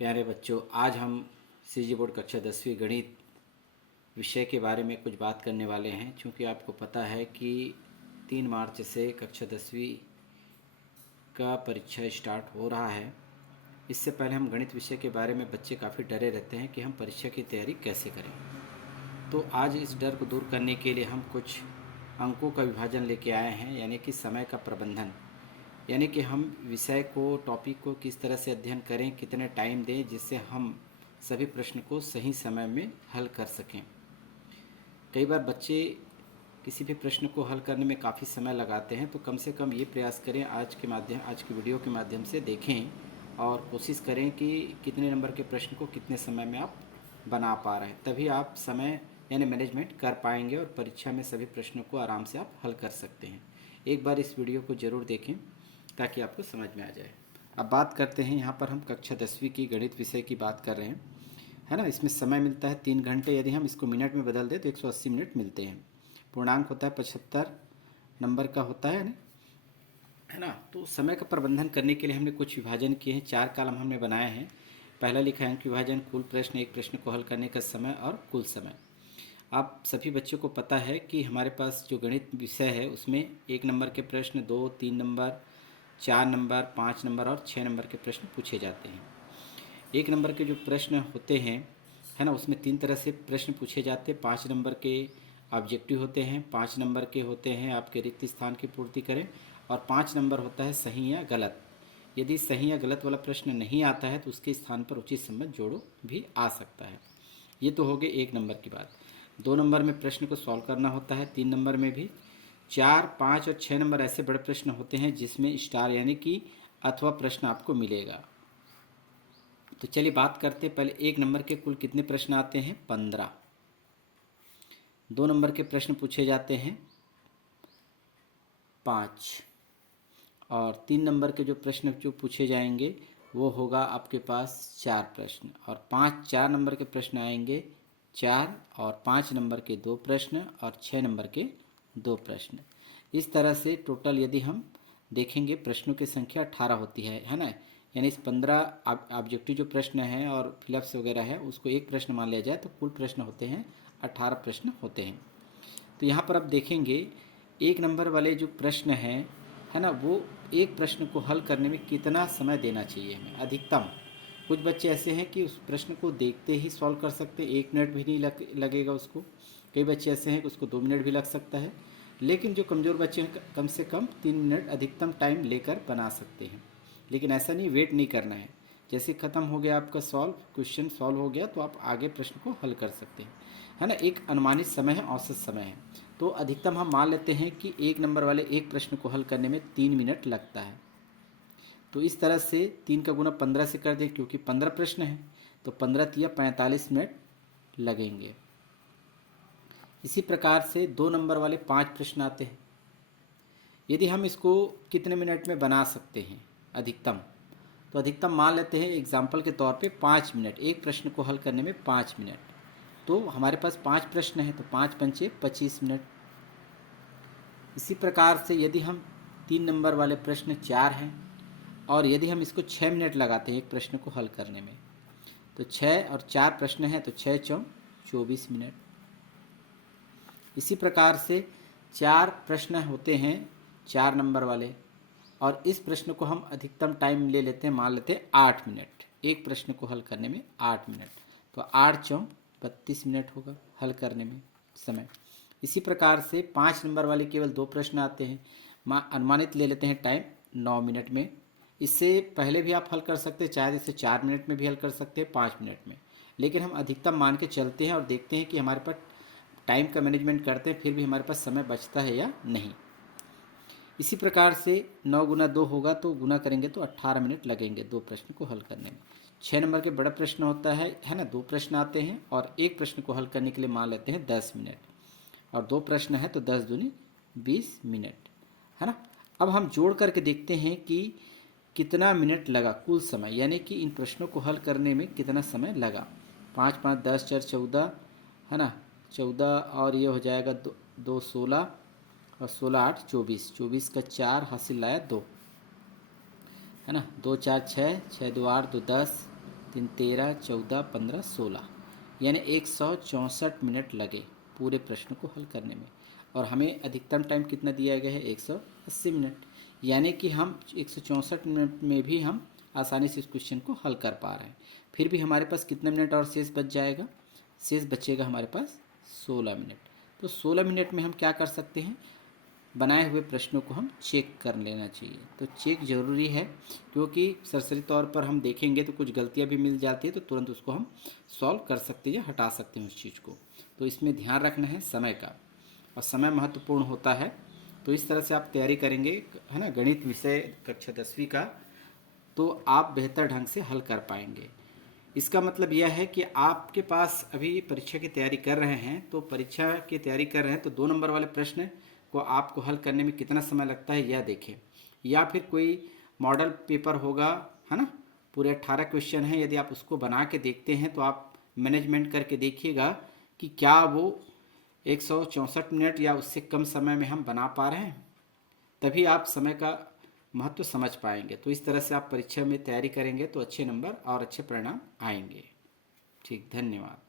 प्यारे बच्चों, आज हम सीजी बोर्ड कक्षा 10वीं गणित विषय के बारे में कुछ बात करने वाले हैं। क्योंकि आपको पता है कि 3 मार्च से कक्षा 10वीं का परीक्षा स्टार्ट हो रहा है। इससे पहले हम गणित विषय के बारे में बच्चे काफ़ी डरे रहते हैं कि हम परीक्षा की तैयारी कैसे करें। तो आज इस डर को दूर करने के लिए हम कुछ अंकों का विभाजन लेके आए हैं, यानी कि समय का प्रबंधन। यानी कि हम विषय को, टॉपिक को किस तरह से अध्ययन करें, कितने टाइम दें, जिससे हम सभी प्रश्न को सही समय में हल कर सकें। कई बार बच्चे किसी भी प्रश्न को हल करने में काफ़ी समय लगाते हैं, तो कम से कम ये प्रयास करें, आज की वीडियो के माध्यम से देखें और कोशिश करें कि कितने नंबर के प्रश्न को कितने समय में आप बना पा रहे हैं। तभी आप समय यानी मैनेजमेंट कर पाएंगे और परीक्षा में सभी प्रश्नों को आराम से आप हल कर सकते हैं। एक बार इस वीडियो को ज़रूर देखें ताकि आपको समझ में आ जाए। अब बात करते हैं, यहाँ पर हम कक्षा 10वीं की गणित विषय की बात कर रहे हैं, है ना। इसमें समय मिलता है 3 घंटे। यदि हम इसको मिनट में बदल दें तो 180 मिनट मिलते हैं। पूर्णांक होता है 75 नंबर का होता है ना। तो समय का प्रबंधन करने के लिए हमने कुछ विभाजन किए हैं। 4 कॉलम हमने बनाए हैं। पहला लिखा है अंक विभाजन, कुल प्रश्न, एक प्रश्न को हल करने का समय और कुल समय। आप सभी बच्चों को पता है कि हमारे पास जो गणित विषय है उसमें 1 नंबर के प्रश्न, 2, 3 नंबर, 4 नंबर, 5 नंबर और 6 नंबर के प्रश्न पूछे जाते हैं। 1 नंबर के जो प्रश्न होते हैं, है ना, उसमें 3 तरह से प्रश्न पूछे जाते हैं। 5 नंबर के ऑब्जेक्टिव होते हैं, 5 नंबर के होते हैं आपके रिक्त स्थान की पूर्ति करें, और 5 नंबर होता है सही या गलत। यदि सही या गलत वाला प्रश्न नहीं आता है तो उसके स्थान पर उचित संबंध जोड़ो भी आ सकता है। ये तो हो गए 1 नंबर की बात। 2 नंबर में प्रश्न को सॉल्व करना होता है। 3 नंबर में भी 4, 5 और 6 नंबर ऐसे बड़े प्रश्न होते हैं जिसमें स्टार यानी कि अथवा प्रश्न आपको मिलेगा। तो चलिए बात करते हैं। पहले 1 नंबर के कुल कितने प्रश्न आते हैं? 15। 2 नंबर के प्रश्न पूछे जाते हैं 5, और 3 नंबर के जो प्रश्न जो पूछे जाएंगे वो होगा आपके पास 4 प्रश्न, और 4 नंबर के प्रश्न आएंगे 4, और 5 नंबर के 2 प्रश्न, और 6 नंबर के 2 प्रश्न। इस तरह से टोटल यदि हम देखेंगे प्रश्नों की संख्या 18 होती है ना। यानी इस 15 ऑब्जेक्टिव जो प्रश्न हैं और फिलअप्स वगैरह है उसको एक प्रश्न मान लिया जाए तो कुल प्रश्न होते हैं 18 प्रश्न होते हैं। तो यहाँ पर आप देखेंगे 1 नंबर वाले जो प्रश्न हैं, है ना, वो एक प्रश्न को हल करने में कितना समय देना चाहिए हमें अधिकतम। कुछ बच्चे ऐसे हैं कि उस प्रश्न को देखते ही सॉल्व कर सकते हैं, 1 मिनट भी नहीं लगेगा उसको। कई बच्चे ऐसे हैं कि उसको 2 मिनट भी लग सकता है। लेकिन जो कमज़ोर बच्चे हैं कम से कम 3 मिनट अधिकतम टाइम लेकर बना सकते हैं। लेकिन ऐसा नहीं, वेट नहीं करना है। जैसे ख़त्म हो गया आपका क्वेश्चन सॉल्व हो गया तो आप आगे प्रश्न को हल कर सकते हैं, है ना। एक अनुमानित समय है, औसत समय है। तो अधिकतम हम मान लेते हैं कि 1 नंबर वाले एक प्रश्न को हल करने में 3 मिनट लगता है। तो इस तरह से 3 का गुना 15 से कर दें, क्योंकि 15 प्रश्न हैं तो 15 तिया 45 मिनट लगेंगे। इसी प्रकार से 2 नंबर वाले 5 प्रश्न आते हैं। यदि हम इसको कितने मिनट में बना सकते हैं अधिकतम, तो अधिकतम मान लेते हैं एग्जाम्पल के तौर पे 5 मिनट, एक प्रश्न को हल करने में 5 मिनट। तो हमारे पास 5 प्रश्न हैं तो 5 पंचे 25 मिनट। इसी प्रकार से यदि हम 3 नंबर वाले प्रश्न 4 हैं और यदि हम इसको 6 मिनट लगाते हैं एक प्रश्न को हल करने में, तो 6 और 4 प्रश्न हैं तो 6 चौं 24 मिनट। इसी प्रकार से 4 प्रश्न होते हैं 4 नंबर वाले, और इस प्रश्न को हम अधिकतम टाइम ले लेते हैं, मान लेते हैं 8 मिनट, एक प्रश्न को हल करने में 8 मिनट। तो 8 चौं 32 मिनट होगा हल करने में समय। इसी प्रकार से 5 नंबर वाले केवल 2 प्रश्न आते हैं, अनुमानित ले लेते हैं टाइम 9 मिनट में। इससे पहले भी आप हल कर सकते हैं, चाहे इसे 4 मिनट में भी हल कर सकते हैं, 5 मिनट में। लेकिन हम अधिकतम मान के चलते हैं और देखते हैं कि हमारे पास टाइम का मैनेजमेंट करते हैं, फिर भी हमारे पास समय बचता है या नहीं। इसी प्रकार से 9 गुना 2 होगा तो गुना करेंगे तो 18 मिनट लगेंगे 2 प्रश्न को हल करने में। 6 नंबर के बड़ा प्रश्न होता है ना, 2 प्रश्न आते हैं और एक प्रश्न को हल करने के लिए मान लेते हैं 10 मिनट, और 2 प्रश्न है तो 10 दूनी 20 मिनट, है ना। अब हम जोड़ करके देखते हैं कि कितना मिनट लगा कुल समय, यानी कि इन प्रश्नों को हल करने में कितना समय लगा। 5 5 10 4 14, है ना, 14, और ये हो जाएगा 2 16, और 16 8 24, 24 का 4 हासिल लाया 2, है ना। 2 4 6, 6 2 8, 2 10, 3 13 14 15 16, यानी 164 मिनट लगे पूरे प्रश्न को हल करने में। और हमें अधिकतम टाइम कितना दिया गया है, 180 मिनट, यानी कि हम 164 मिनट में भी हम आसानी से इस क्वेश्चन को हल कर पा रहे हैं। फिर भी हमारे पास कितने मिनट और शेष बच जाएगा, शेष बचेगा हमारे पास 16 मिनट। तो 16 मिनट में हम क्या कर सकते हैं, बनाए हुए प्रश्नों को हम चेक कर लेना चाहिए। तो चेक ज़रूरी है, क्योंकि सरसरी तौर पर हम देखेंगे तो कुछ गलतियां भी मिल जाती है, तो तुरंत उसको हम सॉल्व कर सकते हैं या हटा सकते हैं उस चीज़ को। तो इसमें ध्यान रखना है समय का, और समय महत्वपूर्ण होता है। तो इस तरह से आप तैयारी करेंगे, है ना, गणित विषय कक्षा 10वीं का, तो आप बेहतर ढंग से हल कर पाएंगे। इसका मतलब यह है कि आपके पास अभी परीक्षा की तैयारी कर रहे हैं, तो परीक्षा की तैयारी कर रहे हैं तो 2 नंबर वाले प्रश्न को आपको हल करने में कितना समय लगता है यह देखें। या फिर कोई मॉडल पेपर होगा, है ना, पूरे 18 क्वेश्चन हैं, यदि आप उसको बना के देखते हैं तो आप मैनेजमेंट करके देखिएगा कि क्या वो 164 मिनट या उससे कम समय में हम बना पा रहे हैं, तभी आप समय का महत्व समझ पाएंगे। तो इस तरह से आप परीक्षा में तैयारी करेंगे तो अच्छे नंबर और अच्छे परिणाम आएंगे। ठीक, धन्यवाद।